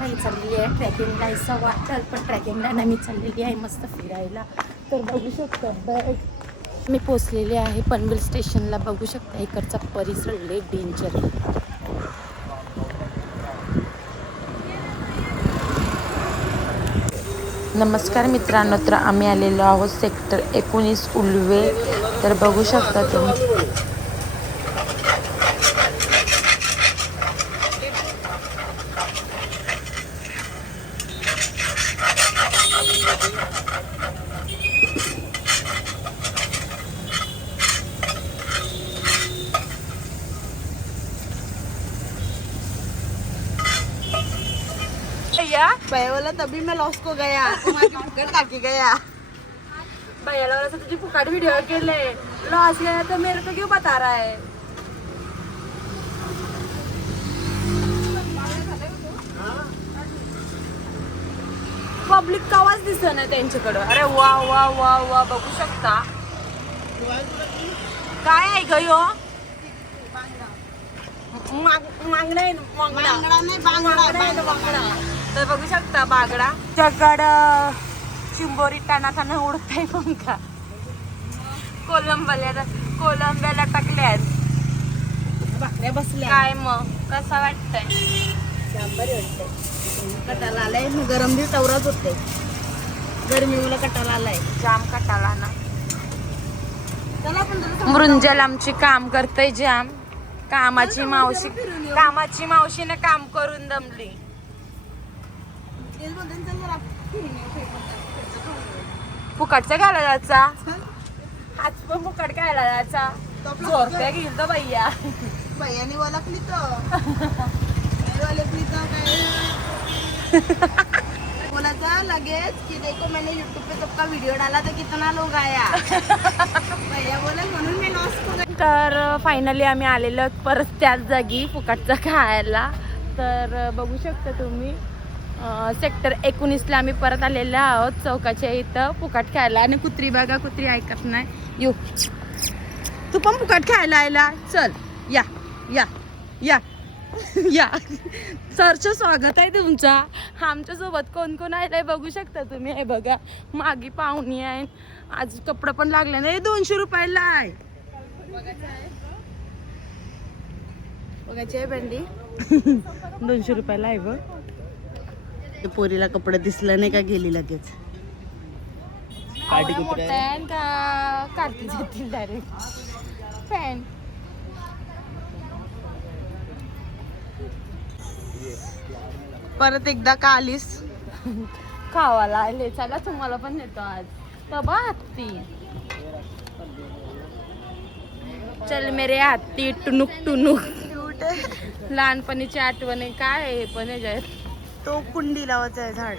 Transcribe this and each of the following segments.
मी चाललेली आहे ट्रॅकिंगला. असं वाटतं पण ट्रॅकिंगला नाही, मी चाललेली आहे मस्त फिरायला. तर बघू शकता बॅग मी पोचलेली आहे पनवेल स्टेशनला. बघू शकता इकडचा परिसर लय डेंजर. नमस्कार मित्रांनो, तर आम्ही आलेलो आहोत सेक्टर 19 उल्वे. तर बघू शकता तुम्ही भैया बोला तभी मैं लॉस को गया, तुम्हारी फुकट ताकि गया। भैया वाला से तुझे फुकट वीडियो के ले लॉस गया तो मेरे को क्यों बता रहा है? पब्लिक आवाज दिसत नाही त्यांच्याकडं. अरे वा वा वा वा, बघू शकता काय आहे ग यो? मागणा आहे, बांगडा. तर बघू शकता बागडा जगड चिंबोरी टाना टाना उडत आहे. मग का कोलंब्याला टाकल्यात भाकऱ्या बसल्या काय मग कसं वाटतंय? बरी वाटतंय. कटाला आलाय, गरम दिवस तवराच होते. गरमी मला कटाला आलाय, जाम कटाला ना. चला पण तुला मृंजल आमची काम करतय जाम. कामाची मावशीने काम करून दमली. तेच बोलते ना, चल जरा फिरून येऊ. फुकटचा घ्यायला जायचा आज पण फुकट घ्यायला जायचा. जोरते घेईल तो भैया. भैयाने ओळखली तर ओळखली तर काय बोलायचा लगेच की देखो मैंने यूट्यूब पे सबका वीडियो डाला तो कितना लोग आया. भैया बोला म्हणून मी लॉस को गया. तर फायनली आम्ही आलेलो परत त्याच जागी फुकटचा खायला. तर बघू शकता तुम्ही सेक्टर 19ला आम्ही परत आलेलो आहोत चौकाच्या इथं फुकट खायला. आणि कुत्री बघा, कुत्री ऐकत नाही. येऊ तू पण फुकट खायला आयला. चल या या या या. सरचं स्वागत आहे तुमचा. आमच्या सोबत कोण कोण आलंय बघू शकता तुम्ही. हे बघा मागे पाहुणी आहे. आज कपडे पण लागले नाही. 200 रुपयाला आहे. बघायची आहे भेंडी 200 रुपयाला आहे बघ. पोरीला कपडे दिसलं नाही का गेली लगेच. मोठा आहे का कार्ती जातील डायरेक्ट फॅन. परत एकदा का आलीस? खावाला आले. चला तुम्हाला पण नेतो आज. तबा हत्ती चल मेरे हत्ती टुनुक टुनुक. लहानपणीची आठवण आहे. काय आहे हे पण आहे. तो कुंडी लावायचा आहे झाड.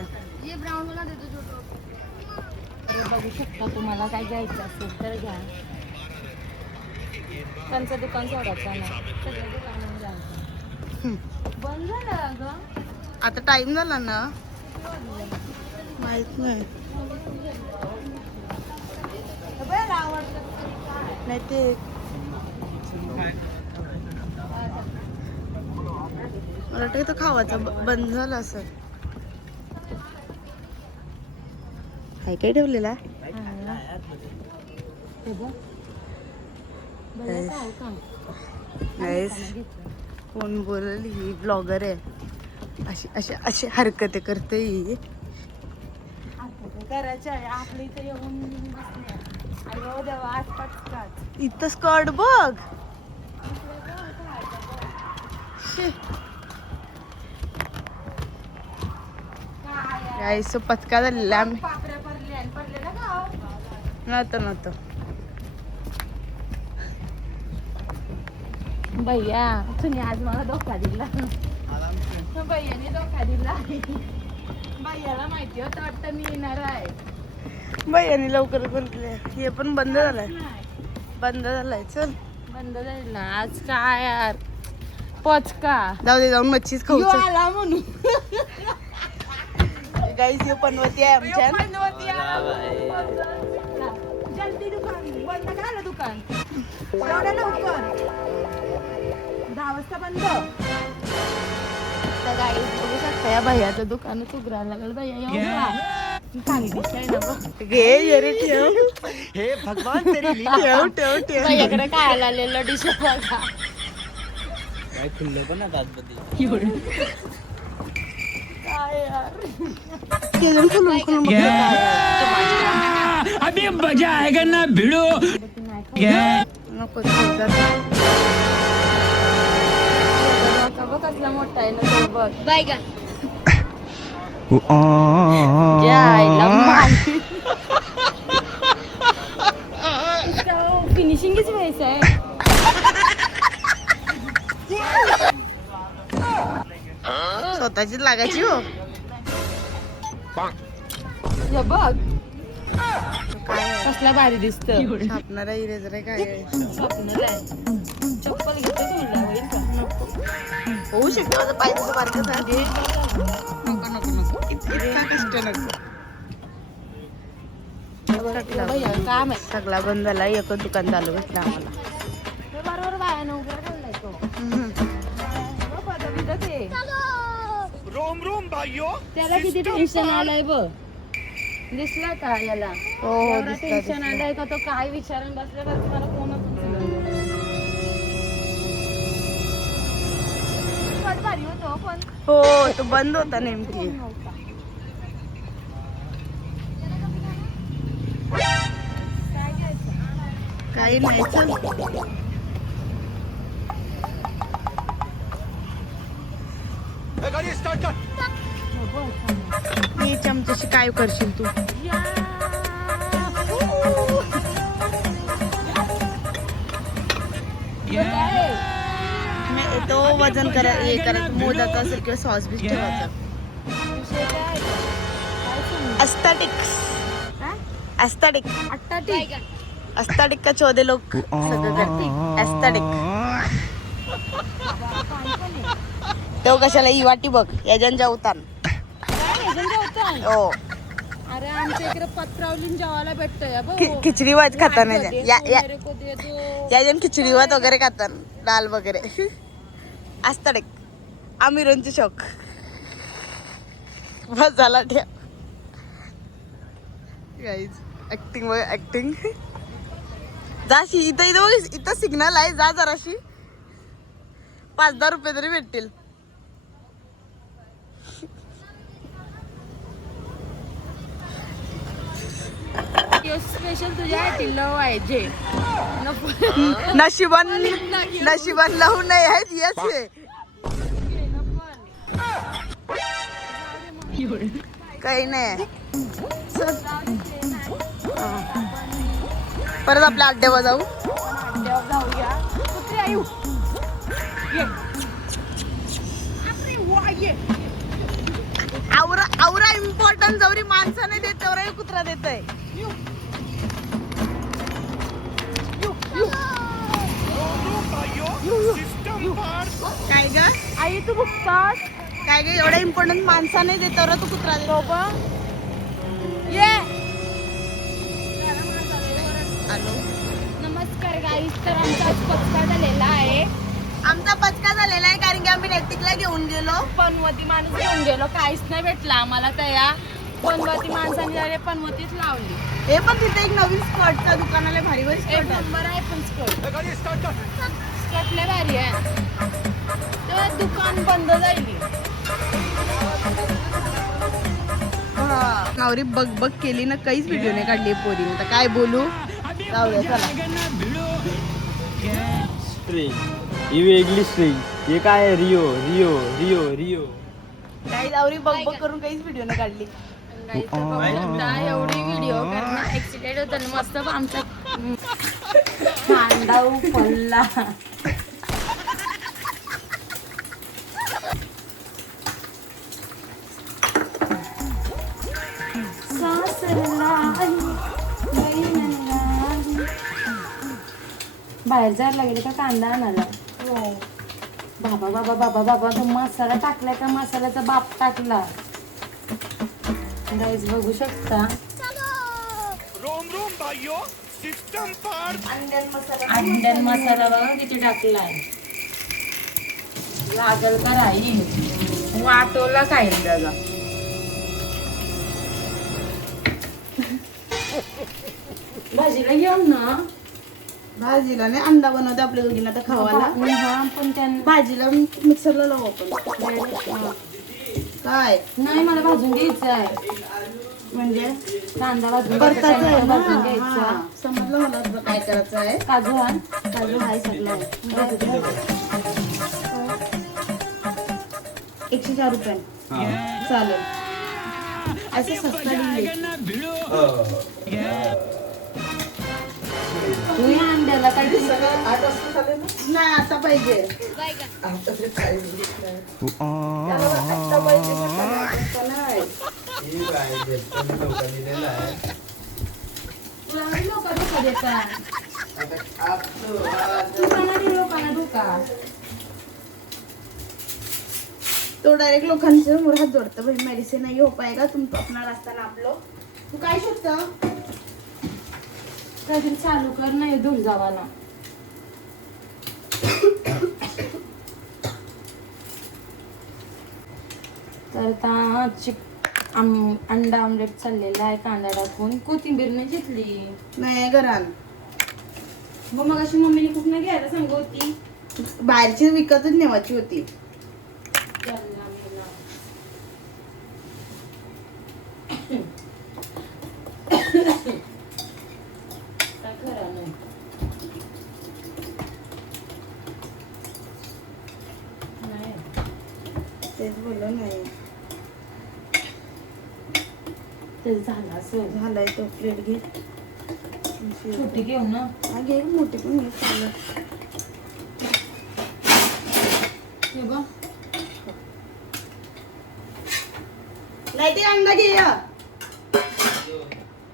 बघू शकता तुम्हाला काय घ्यायचं असेल तर घ्या. त्यांचं दुकान सोडायचं नाही. सगळ्या दुकानात जायचं. बंद झालं अगं. आता टाइम झाला ना, माहित नाही. नाही ते मला वाटतं तो खावाचा बंद झाला असं. काय काय ठेवलेला कोण बोलल ही ब्लॉगर आहे. अशी अशी अशी हरकते करते ही. करायचं आहे आपल्या इथे येऊन बसले. अयो देवा आसपास इथं स्कर्ट बघ. यायचं पथका झालेला नव्हतं. भैया तुम्ही आज मला धोका दिला. भैयाने धोका दिला. भैयाला माहिती होतं वाटतं मी येणार आहे. भैयाने लवकर बोलले. हे पण बंद झालाय. चल बंद झालं ना आज. काय यार पचका जाऊ दे, जाऊन मच्छीच खाऊ. आला म्हणून गाईस हे पनवती आहे आमच्या. जल्दी दुकान बंद करा. दुकान एवढ्या लवकर 10 वाजता बंद. तर गाईज बघू शकता या भैयाचं दुकानच उघडायला लागलं. भैया येऊ चांगली दिसतंय ना बघ. घे रे ठेव. हे भगवान तेरी लीला. ठेव. भैयाकडे खायला आलेलं डिश बघा. काय खुल्लं पण आता आतमध्ये. काय यार अभी मजा आएगा ना भिड़ो. नको बघ कसला मोठा आहे ना तो बघ. बायगन फिनिशिंगच व्हायचं आहे. स्वतःचीच लागायची हो. हे बघ कसला भारी दिसत. छापणारा इरेजर आहे काय चप्पल घेतो तुला होईल का? होऊ शकतं माझं पाय तुझं बारकं झालं. नको इतका कष्ट नको. भैया काम आहे. सगळा बंद झाला. एकच दुकान चालू बसलं आम्हाला. ते बरोबर बायानं उघडा काढलाय तो. बघ आता तिथं ते. रोम रोम भाइयों. त्याला किती टेन्शन आलंय बघ. दिसला का याला? हो एवढा टेन्शन आलंय का तो काय विचारून बसले बस मला कोणच भारी होतो पण हो तो बंद होता नेमकी. काही नाही चल. गाड़ी स्टार्ट कर. ही चमच्याशी काय करशील तू? तो वजन हे करायचं मोजाचं असेल किंवा सॉस बीस ठेवायचं. एस्थेटिक का चौदह लोग सगळं करते. एस्थेटिक तो कशाला ही वाटी बघ याजन जेवतान. हो अरे आमच्या इकडे पत्रावलीन जेवायला भेटतंय खिचडी भात खाताना याजन खिचडी भात वगैरे खातान दाल वगैरे. एस्थेटिक आमिरांची शौक. बस झाला ठेव. गाईज ऍक्टिंग जाशी इथं सिग्नल आहे. जा जराशी 5-10 रुपये तरी भेटतील. स्पेशल तुझ्यासाठी लव आहे जे नशिबान लावून नाही आहेत. येस काही नाही. परत आपल्या अड्ड्यावर जाऊ. आवरा इम्पॉर्टंट जवरी माणसं नाही देत तेवढा कुत्रा देतय. काय ग आई तू बघतात काय ग एवढा इम्पॉर्टंट माणसा नाही देत तेवढा तू कुत्रा देतो. ये हॅलो नमस्कार गाईस. तर आमचा पचका झालेला आहे. आमचा पचका झालेला आहे कारण की आम्ही नेटिकला घेऊन गेलो. पनवती माणूस घेऊन गेलो. काहीच नाही भेटला आम्हाला. तर या पनवती माणसाने पनवतीच लावली. हे पण तिथे एक नवीन स्कर्टच्या दुकानाला भारी भारी एक स्कर्ट आहे. नंबर आहे पण स्कर्ट. गाड़ी स्टार्ट कर. स्कर्ट लय भारी आहे. तेव्हा दुकान बंद जाईल. नवरी बग केली ना काहीच व्हिडिओ नाही काढली पोरी. तर काय बोलू. जाऊ दे चला. स्ट्रिंग ही वेगळी स्ट्रिंग. हे काय आहे? Rio Rio Rio Rio. काही नवरी बग करून काहीच व्हिडिओ नाही काढली. एवढी व्हिडिओ करणं ऍक्सिडेंट होतं ना. मस्त आमचा कांदा उफलला. बाहेर जायला लागेल का कांदा आणायला. बाबा बाबा बाबा बाबा तो मसाला टाकलाय का मसाल्याचा बाप टाकला. गाईज बघू शकता. रोम रोम भाइयों. सिस्टम पर अंडन मसाला बघा किती टाकलाय. लागल का राहील वाटोला खाईल त्याचा. भाजीला घेऊन ना भाजीला नाही अंडा बनवते आपल्या दोघींना तर खावाला. हा पण त्यांना भाजीला मिक्सरला लावू आपण. काय नाही मला भाजून घ्यायचं आहे. म्हणजे कांदा भाजून परताचं आहे ना? भाजून घ्यायचं. हा, समजलं मला तुला काय करायचं आहे. काजू आण. काजू हाय सगळं आहे. 104 रुपये चालेल. असं सस्ता दिली तुम्ही अंड्याला काय नाही आता पाहिजे. तो डायरेक्ट लोकांच्या समोर हात जोडतो. भाई मेरे से नहीं हो पाएगा, तुम तो अपना रास्ता नाप लो. तू काय शकतो काहीतरी चालू कर नाही धुल जावाला. तर आता अंडा ऑमलेट चाललेला आहे. कांदा टाकून कोथिंबीर नाही घेतली. नाही घरान मग अशी मम्मीने कुठनं घ्यायला सांगू होती. बाहेरची विकतच नेवायची होती. काय खरं नाही. नाही तेच बोललो नाही. ते झालं असं. झालाय तो प्लेट घे. छोटी घेऊ ना. हा घे मोठी पण घे चालेल. हे बघ नाही ते अंडा घे या.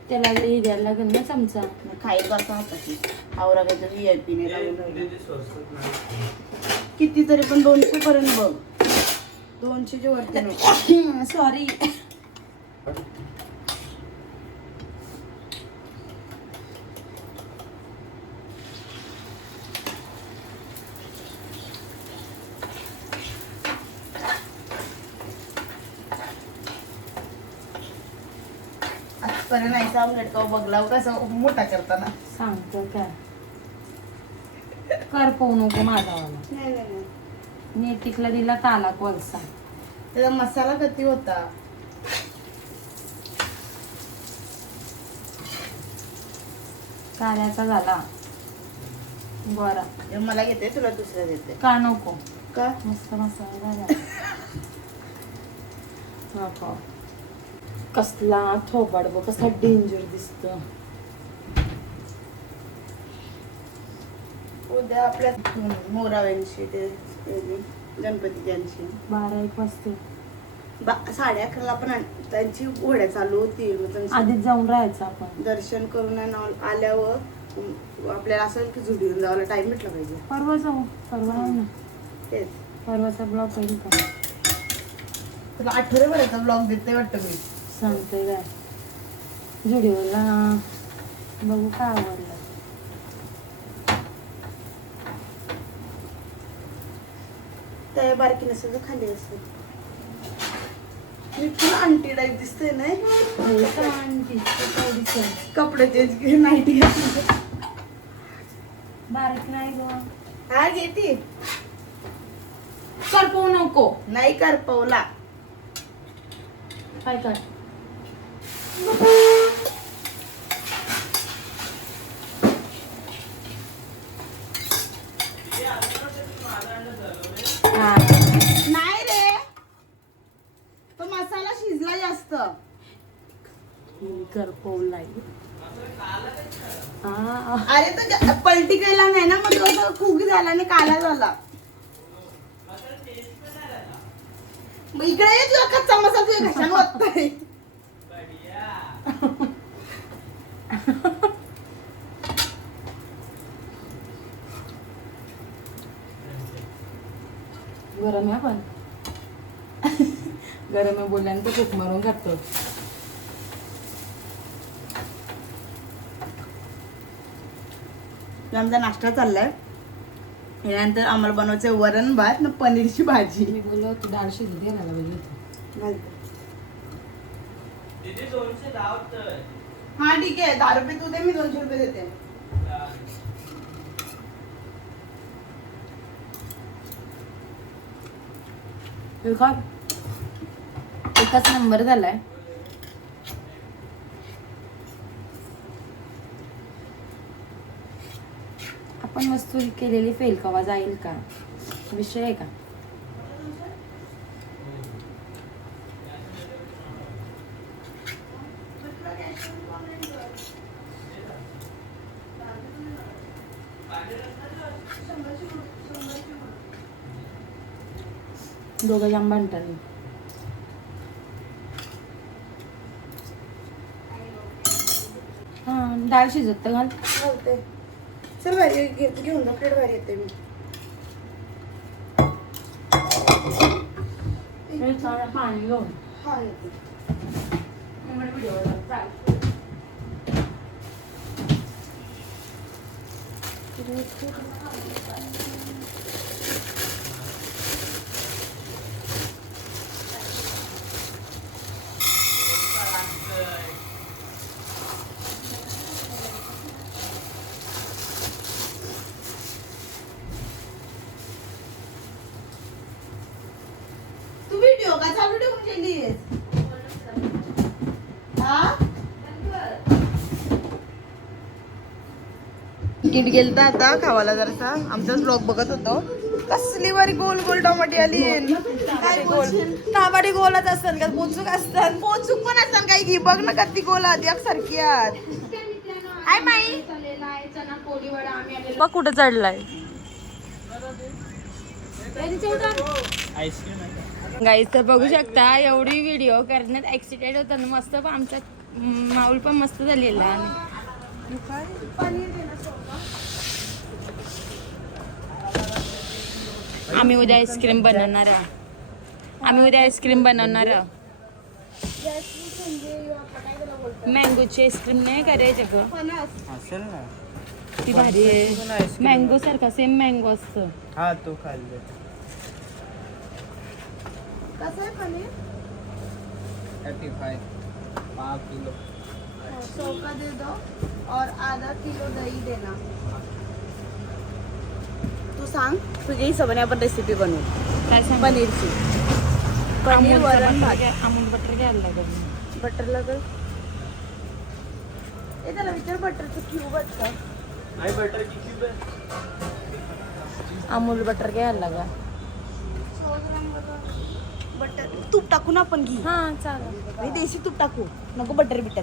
त्याला लई द्यायला लागेल ना चमचा. खाईल बसा हाताची आवरा काहीतरी VIP ने लावून राहिलं. किती तरी पण 200 पर्यंत बघ. 200च्या वरती नाही. सॉरी. आजपर्यंत नाही ऑमलेट का बघलाव कसं मोठा करताना. सांगतो काय कर पाहू नको माझावाला. नाही नाही नाही. नेटिकला दिला काला कोलसा. त्याचा मसाला किती होता. काल्याचा झाला बरा. हे मला घेते तुला दुसऱ्या देते. का नको. का मस्त मसाला झाला. नको. कसला थोबाड बघ कसला डेंजर दिसत. उद्या आपल्या मोराव्यांशी ते गणपती त्यांची 12-1 वाजते. 11:30 पण त्यांची घोड्या चालू होतील. मग त्यांचं आधीच जाऊन राहायचं आपण. दर्शन करून आल्यावर आपल्याला असं की झुडीवर जायला टाइम भेटला पाहिजे. परवा जाऊ. परवा आहे ना. तेच परवाचा ब्लॉग होईल का. तुला आठवड्याभराचा ब्लॉग देते वाटतं मी. सांगते काय जुडिओला बघू काय आवडलं. त्या बारकी नसेल तर खाली असेल. मी तुला आंटी टाईप दिसते नाही. कपडे चेंज केले नाईटी घातली. बारीक नाही ग. हा घेते करपवू नको. नाही करपवला. काय कर. नाही रे तो मसाला शिजला जास्त. करपवलाय. अरे तो पलटी केला नाही ना मग तो खूक झाला आणि काला झाला. मग इकडे ये तुला कच्चा मसाला तुझ्या घशाला वाटतोय. गरम आहे पण. गरम आहे बोलल्यानंतर खूप मारून घालतो. आमचा नाश्ता चाललाय. यानंतर आम्हाला बनवायचं वरण भात ना पनीरची भाजी. मी बोललो तू डाळ शिजू दे मला पाहिजे. हा ठीक आहे, 10 रुपये तू दे, मी 200 रुपये देते. एकच नंबर झालाय. आपण वस्तू केलेली फेल कवा जाईल का विषय आहे का? दोघं जाम भांडतात. हा डाळ शिजत घाल. चालते. चल भाजी घेऊन जा, प्लेट भारी येते मी. पाणी घेऊन हा येते. तू व्हिडिओ का चालू ठेवून गेलीस? हा किट गेलता आता खावाला जरासा. आमचाच ब्लॉग बघत होतो. कसली वारी गोल गोल टमाटी आली. काय गोल टमाटी गोलच असतात का? पोचूक असतात. पोचूक पण असतात काही घी बघ ना कती गोल आधी सारखी आय माई. बघ कुठं चढलाय गाईस. तर बघू शकता एवढी व्हिडिओ करण्यात एक्साइटेड होता ना. मस्त पण आमचा माऊल पण मस्त झालेला. आम्ही उद्या आईस्क्रीम बनवणार आहोत. मँगोची आईस्क्रीम नाही करायची का? असेल ना. ती भारी आहे. मँगो सारखा सेम मँगो असतं. हा तो खाल्ले. कसं आहे पनीर? 35 5 किलो. 100 का दे दो और आधा किलो दही देना. तू सांग तुझ्या हिशोबाने आपण रेसिपी बनवू. काय सांग? पनीरची. पनीर वरण भात. अमूल बटर घ्यायला लागेल. बटर लागल. ए त्याला विचार बटरचं क्यूब असतं. आई बटर की क्यूब है. अमूल बटर घ्यायला लागेल. बटर तूप टाकू ना आपण घी. हा चालेल. आणि देशी तूप टाकू नको बटर बिटर.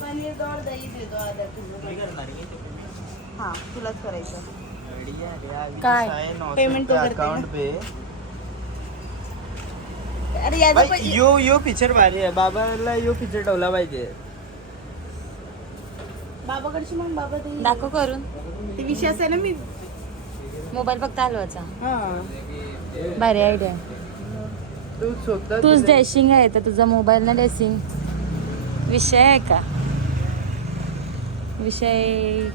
पनीर दो और दही दे दो आधा किलो. हाँ तुलाच करायचं. काय? पेमेंट तो करते अकाउंट ना. पे. अरे याचा भाई, पण- यो पिक्चर भारी आहे. बाबाला यो पिक्चर ठेवला पाहिजे. बाबाकडची मग बाबा ते दाखव करून. ते विषय आहे ना. मी मोबाईल फक्त हलवायचा. हा भारी आयडिया. तू स्वतः तूच डॅशिंग आहे तर तुझा मोबाईल ना डॅशिंग विषय आहे का? विषय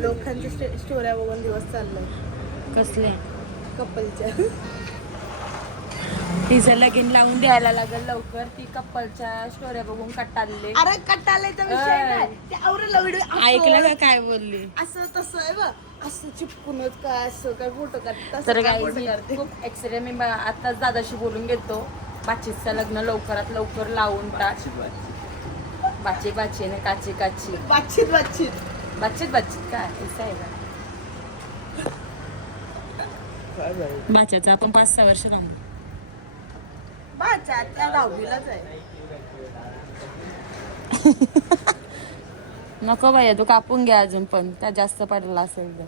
लोकांच्या स्टोऱ्या बघून दिवस चाललाय कसले? कपलच्या. तिचं लगीन लावून द्यायला लागेल लवकर. ती कप्पलच्या स्टोऱ्या बघून कटाळले. अरे कटालायचा विषय नाही. ते आवडला व्हिडिओ ऐकलं का काय बोलली? असं तसं आहे बघ. असं चिपकूनच काय असं काय फोटो काढ तर काही खूप एक्सरे मी आताच दादाशी बोलून घेतो. बाचीचं लग्न लवकरात लवकर लावून टाक. बाची बाची ना काची काची. बातचीत बाचीत काय असं आहे का? बाच्याचं आपण 5-6 वर्ष लावून बाच्या त्या 10वीलाच आहे. नको बाया तू कापून घ्या अजून पण त्या जास्त पडला असेल तर.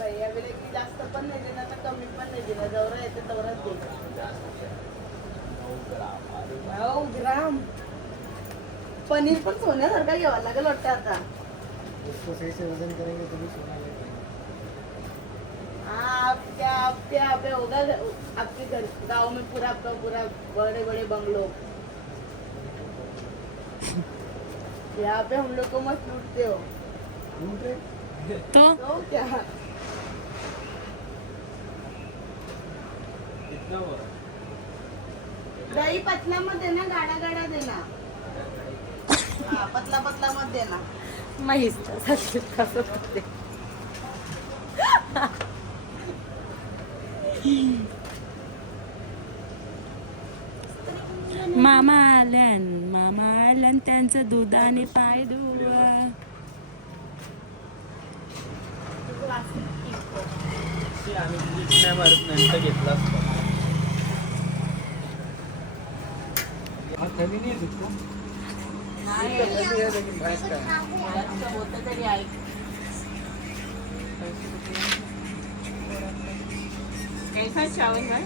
यावेळेला की जास्त पण नाही देणार ना कमी पण नाही देणार. जवळ येते तेवढाच दे. 9 ग्राम पनीर पण सोन्यासारखा घ्यावा लागेल वाटतं आता. आपके होगा आपके घर गाँव में पूरा आपका पूरा बड़े बड़े बंगलो. यहाँ पे हम लोग को मत लूटते हो तो तो क्या दही पतला मत देना गाढ़ा गाढ़ा देना हाँ पतला पतला मत देना म्हैस कसं होते. मामा आल्यान त्यांचं दुधाने पाय धुवा. आम्ही नाही मारत नंतर घेतला असतो. कैसा चावल है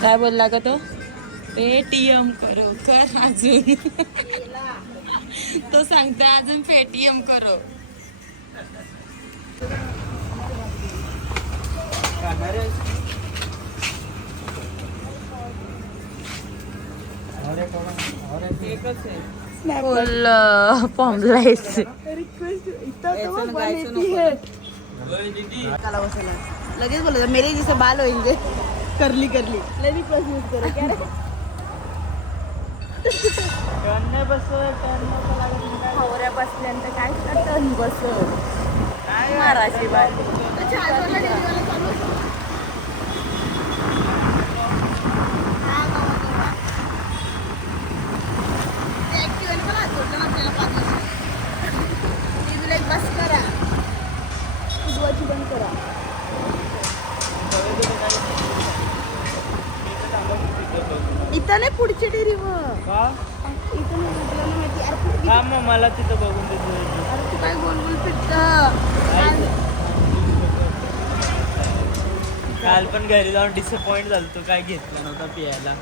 काय बोलला का तो पेटीएम करो कर अजून तो सांगतो अजून पेटीएम करो. फुल पॉम्बलायच काला बसायला लगेच बोलत मेरे जैसे बाल होंगे करली करली ले रिक्वेस्ट यूज करो क्या रे हावऱ्या बसल्यानंतर काय टन बस महाराष्ट्री बाई. बस करा उजवाची बंद करा इथं नाही पुढची डेरीवर इथं नाही आपल्याला माहिती अरे पुढची- हा मग मला तिथं बघून देतो. अरे तू काय गोल गोल फिरतं काल पण घरी जाऊन डिसअपॉइंट झालो, तो काय घेतला नव्हता पियाला.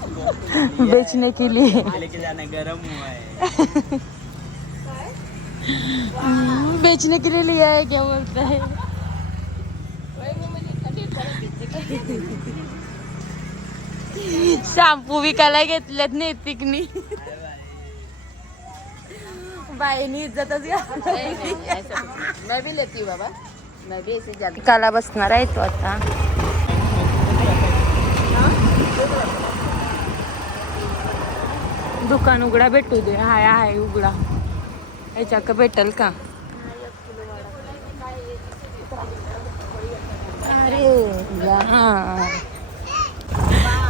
बेचने के लिए लेके जाना गरम हुआ है. बेचने के लिए लिया है क्या बोलता है. शॅम्पू विकायला घेतल्यात नैतिकनी बाईनी इज्जतच मैं भी लेती हूँ बाबा मैं भी ऐसे जाती विकायला बसणार आहे तो आता. दुकान उघडा भेटू दे. हाय उघडा ह्याच्याक भेटल का. अरे हा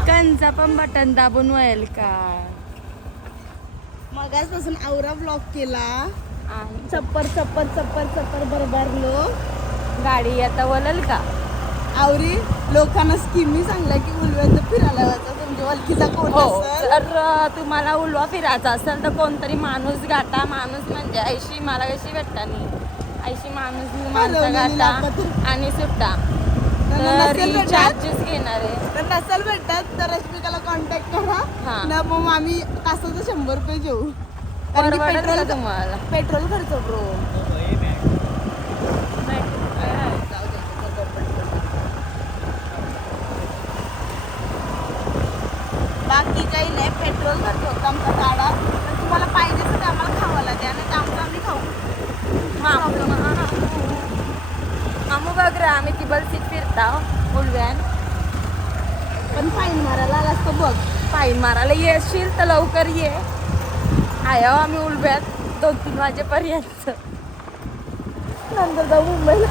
कंचा पण बटन दाबून वळेल का. मगाचपासून आवरा ब्लॉक केला चप्पर चप्पर चप्पर चप्पर बरबारलो गाडी आता वळल का. आवरी लोकांना स्कीमी सांगल्या की उलव्याचं फिरायला जायचं तुमच्या ओळखीचा कोण हो असेल? जर तुम्हाला उलवा फिरायचा असेल तर कोणतरी माणूस गाठा. माणूस म्हणजे ऐशी मला कशी भेटता नाही ऐशी माणूस माणसं हलवलेली गाठा लापात. आणि सुट्टा त्यांना तर नसेल भेटत? चार्जेस घेणार आहे. तर नसेल भेटत तर रश्मिकाला कॉन्टॅक्ट करा हा. ना मग आम्ही तासाचं 100 रुपये घेऊ कारण की परवडेल का पेट्रोल तुम्हाला. पेट्रोल खर्च ब्रो बाकी काही नाही पेट्रोल खर्च होता आमचा काढा तर तुम्हाला पाहिजे तर आम्हाला खावायला द्या नाही तर आमचं आम्ही खाऊ आम्ही बघ रे आम्ही टिबल सीट फिरता उलव्यान. पण फाईन मारायला आला असतो बघ फाईन मारायला येशील तर लवकर ये. आयो आम्ही उलव्यात 2-3 वाजेपर्यंत नंतर जाऊ मुंबईला